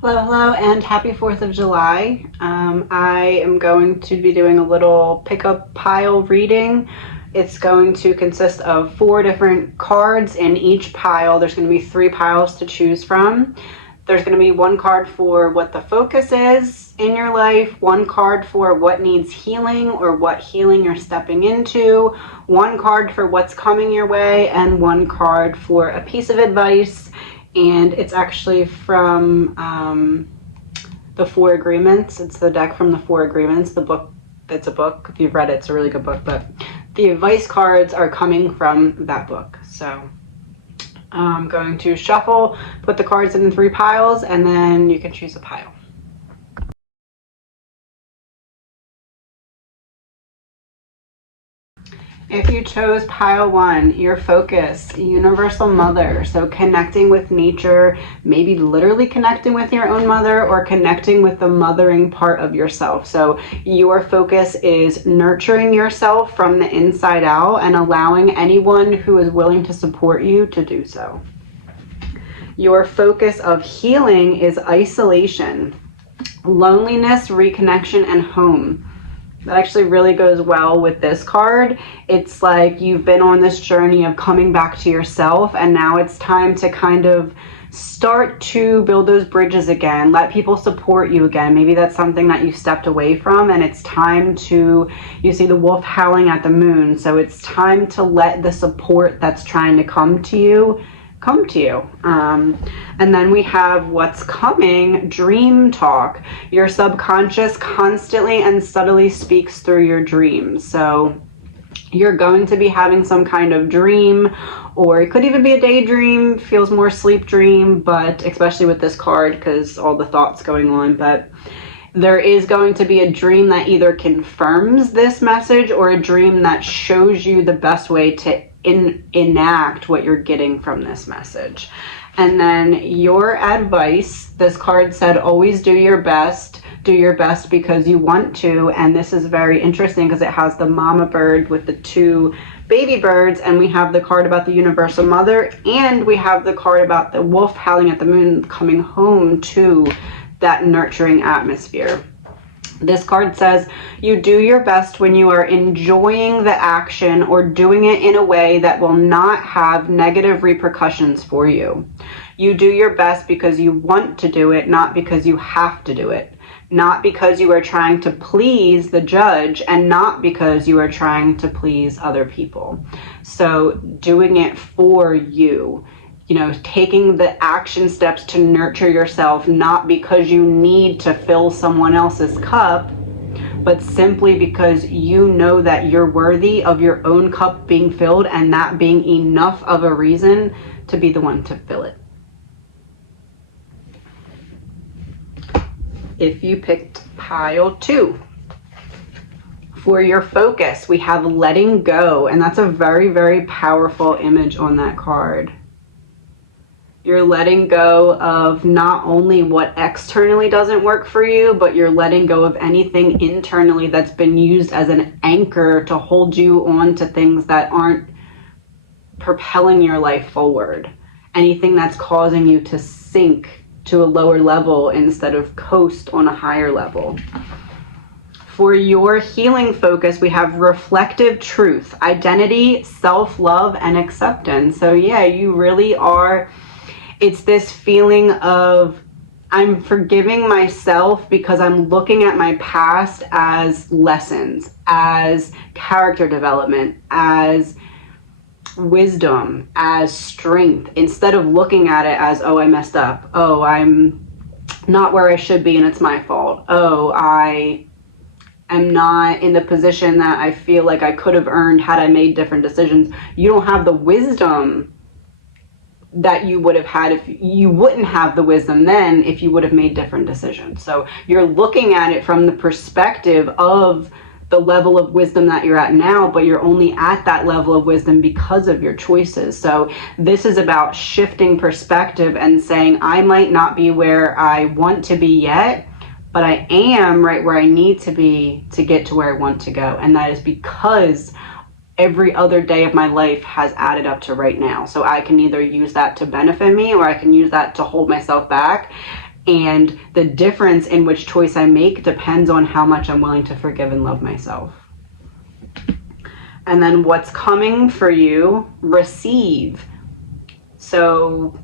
Hello, hello, and happy 4th of July. I am going to be doing a little pickup pile reading. It's going to consist of 4 different cards in each pile. There's going to be 3 piles to choose from. There's going to be 1 card for what the focus is in your life, 1 card for what needs healing or what healing you're stepping into, 1 card for what's coming your way, and 1 card for a piece of advice. And it's actually from the Four Agreements. It's the deck from the Four Agreements. The book, it's a book. If you've read it, it's a really good book. But the advice cards are coming from that book. So I'm going to shuffle, put the cards in 3 piles, and then you can choose a pile. If you chose pile 1, your focus, universal mother, so connecting with nature, maybe literally connecting with your own mother or connecting with the mothering part of yourself. So your focus is nurturing yourself from the inside out and allowing anyone who is willing to support you to do so. Your focus of healing is isolation, loneliness, reconnection, and home. That actually really goes well with this card. It's like you've been on this journey of coming back to yourself, and now it's time to kind of start to build those bridges again. Let people support you again. Maybe that's something that you stepped away from, and it's time to, you see the wolf howling at the moon, so it's time to let the support that's trying to come to you. And then we have what's coming, dream talk. Your subconscious constantly and subtly speaks through your dreams. So you're going to be having some kind of dream, or it could even be a daydream, feels more sleep dream, but especially with this card because all the thoughts going on. But there is going to be a dream that either confirms this message or a dream that shows you the best way to enact what you're getting from this message. And then your advice, this card said, always do your best. Do your best because you want to. And this is very interesting because it has the mama bird with the 2 baby birds, and we have the card about the universal mother, and we have the card about the wolf howling at the moon, coming home to that nurturing atmosphere. This card says you do your best when you are enjoying the action or doing it in a way that will not have negative repercussions for you. You do your best because you want to do it, not because you have to do it. Not because you are trying to please the judge, and not because you are trying to please other people. So doing it for you. Taking the action steps to nurture yourself, not because you need to fill someone else's cup, but simply because you know that you're worthy of your own cup being filled, and that being enough of a reason to be the one to fill it. If you picked pile 2, for your focus, we have letting go, and that's a very, very powerful image on that card. You're letting go of not only what externally doesn't work for you, but you're letting go of anything internally that's been used as an anchor to hold you on to things that aren't propelling your life forward. Anything that's causing you to sink to a lower level instead of coast on a higher level. For your healing focus, we have reflective truth, identity, self-love, and acceptance. So yeah, you really are. It's this feeling of I'm forgiving myself because I'm looking at my past as lessons, as character development, as wisdom, as strength, instead of looking at it as, oh, I messed up. Oh, I'm not where I should be and it's my fault. Oh, I am not in the position that I feel like I could have earned had I made different decisions. You don't have the wisdom that you would have had if you wouldn't have the wisdom then if you would have made different decisions. So you're looking at it from the perspective of the level of wisdom that you're at now, but you're only at that level of wisdom because of your choices. So this is about shifting perspective and saying, I might not be where I want to be yet, but I am right where I need to be to get to where I want to go. And that is because every other day of my life has added up to right now. So I can either use that to benefit me or I can use that to hold myself back. And the difference in which choice I make depends on how much I'm willing to forgive and love myself. And then what's coming for you, receive. So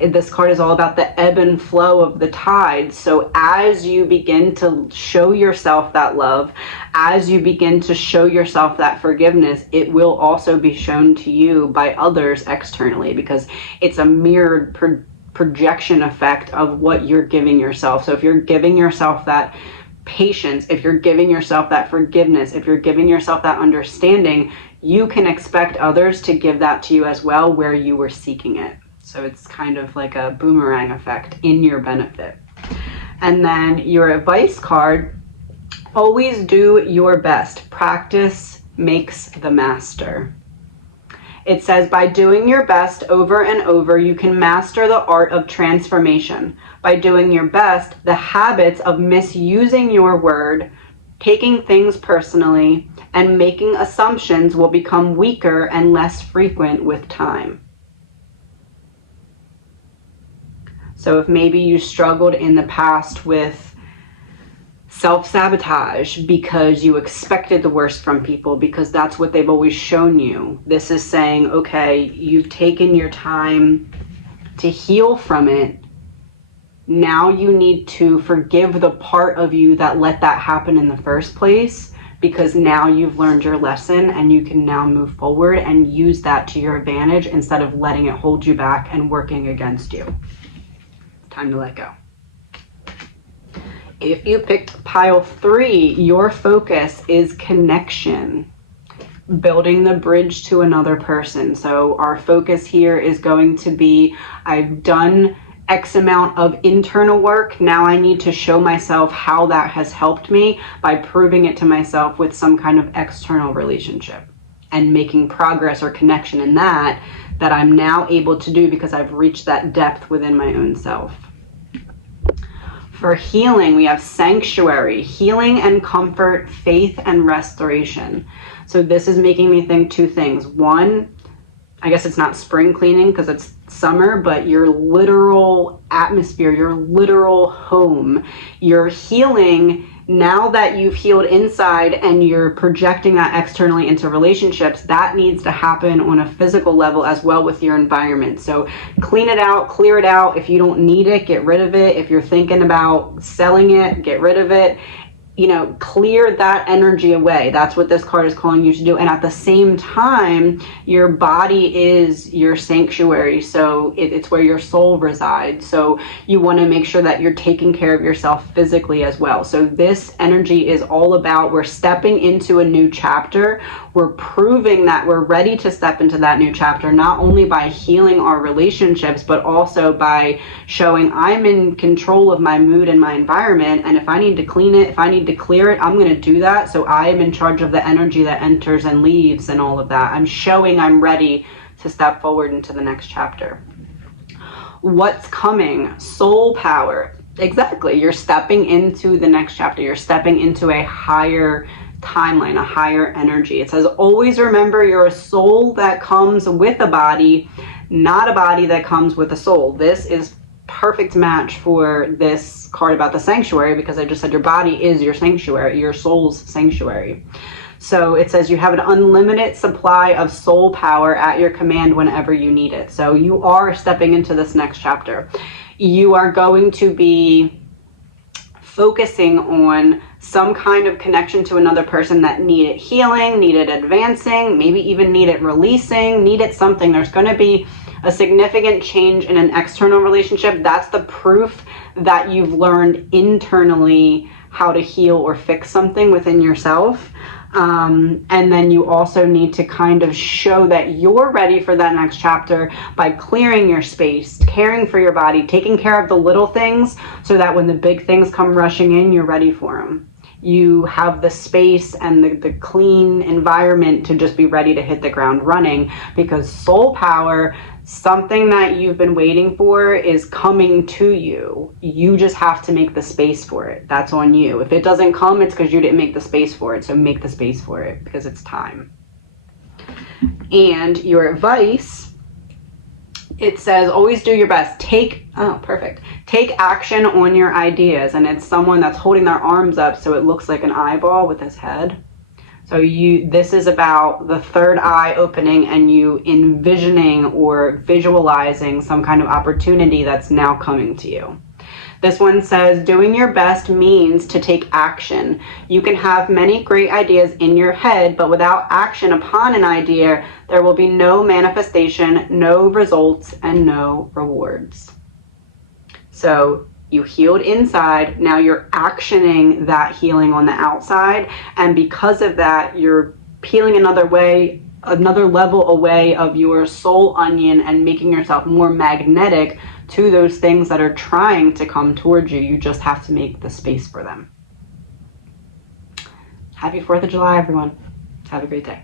this card is all about the ebb and flow of the tide. So as you begin to show yourself that love, as you begin to show yourself that forgiveness, it will also be shown to you by others externally, because it's a mirrored projection effect of what you're giving yourself. So if you're giving yourself that patience, if you're giving yourself that forgiveness, if you're giving yourself that understanding, you can expect others to give that to you as well where you were seeking it. So it's kind of like a boomerang effect in your benefit. And then your advice card, always do your best. Practice makes the master. It says, by doing your best over and over, you can master the art of transformation. By doing your best, the habits of misusing your word, taking things personally, and making assumptions will become weaker and less frequent with time. So if maybe you struggled in the past with self-sabotage because you expected the worst from people, because that's what they've always shown you, this is saying, okay, you've taken your time to heal from it. Now you need to forgive the part of you that let that happen in the first place, because now you've learned your lesson and you can now move forward and use that to your advantage instead of letting it hold you back and working against you. Time to let go. If you picked pile 3, your focus is connection, building the bridge to another person. So our focus here is going to be, I've done X amount of internal work. Now I need to show myself how that has helped me by proving it to myself with some kind of external relationship and making progress or connection in that I'm now able to do because I've reached that depth within my own self. For healing, we have sanctuary, healing and comfort, faith and restoration. So this is making me think 2 things. One, I guess it's not spring cleaning because it's summer, but your literal atmosphere, your literal home, your healing. Now that you've healed inside and you're projecting that externally into relationships, that needs to happen on a physical level as well with your environment. So clean it out, clear it out. If you don't need it, get rid of it. If you're thinking about selling it, get rid of it. You know, clear that energy away. That's what this card is calling you to do. And at the same time, your body is your sanctuary. So it's where your soul resides. So you want to make sure that you're taking care of yourself physically as well. So this energy is all about, we're stepping into a new chapter. We're proving that we're ready to step into that new chapter, not only by healing our relationships, but also by showing I'm in control of my mood and my environment. And if I need to clean it, if I need to clear it, I'm going to do that. So I am in charge of the energy that enters and leaves and all of that. I'm showing I'm ready to step forward into the next chapter. What's coming? Soul power. Exactly. You're stepping into the next chapter. You're stepping into a higher timeline, a higher energy. It says, always remember you're a soul that comes with a body, not a body that comes with a soul. This is perfect match for this card about the sanctuary, because I just said your body is your sanctuary, your soul's sanctuary. So it says you have an unlimited supply of soul power at your command whenever you need it. So you are stepping into this next chapter. You are going to be focusing on some kind of connection to another person that needed healing, needed advancing, maybe even needed releasing, needed something. There's going to be a significant change in an external relationship. That's the proof that you've learned internally how to heal or fix something within yourself. And then you also need to kind of show that you're ready for that next chapter by clearing your space, caring for your body, taking care of the little things so that when the big things come rushing in, you're ready for them. You have the space and the clean environment to just be ready to hit the ground running, because soul power, something that you've been waiting for, is coming to you. You just have to make the space for it. That's on you. If it doesn't come, it's because you didn't make the space for it. So make the space for it, because it's time. And your advice It says always do your best. Take action on your ideas. And it's someone that's holding their arms up so it looks like an eyeball with his head. So this is about the third eye opening and you envisioning or visualizing some kind of opportunity that's now coming to you. This one says doing your best means to take action. You can have many great ideas in your head, but without action upon an idea, there will be no manifestation, no results, and no rewards. So you healed inside, now you're actioning that healing on the outside, and because of that, you're peeling another level away of your soul onion and making yourself more magnetic to those things that are trying to come towards you. You just have to make the space for them. Happy 4th of July, everyone. Have a great day.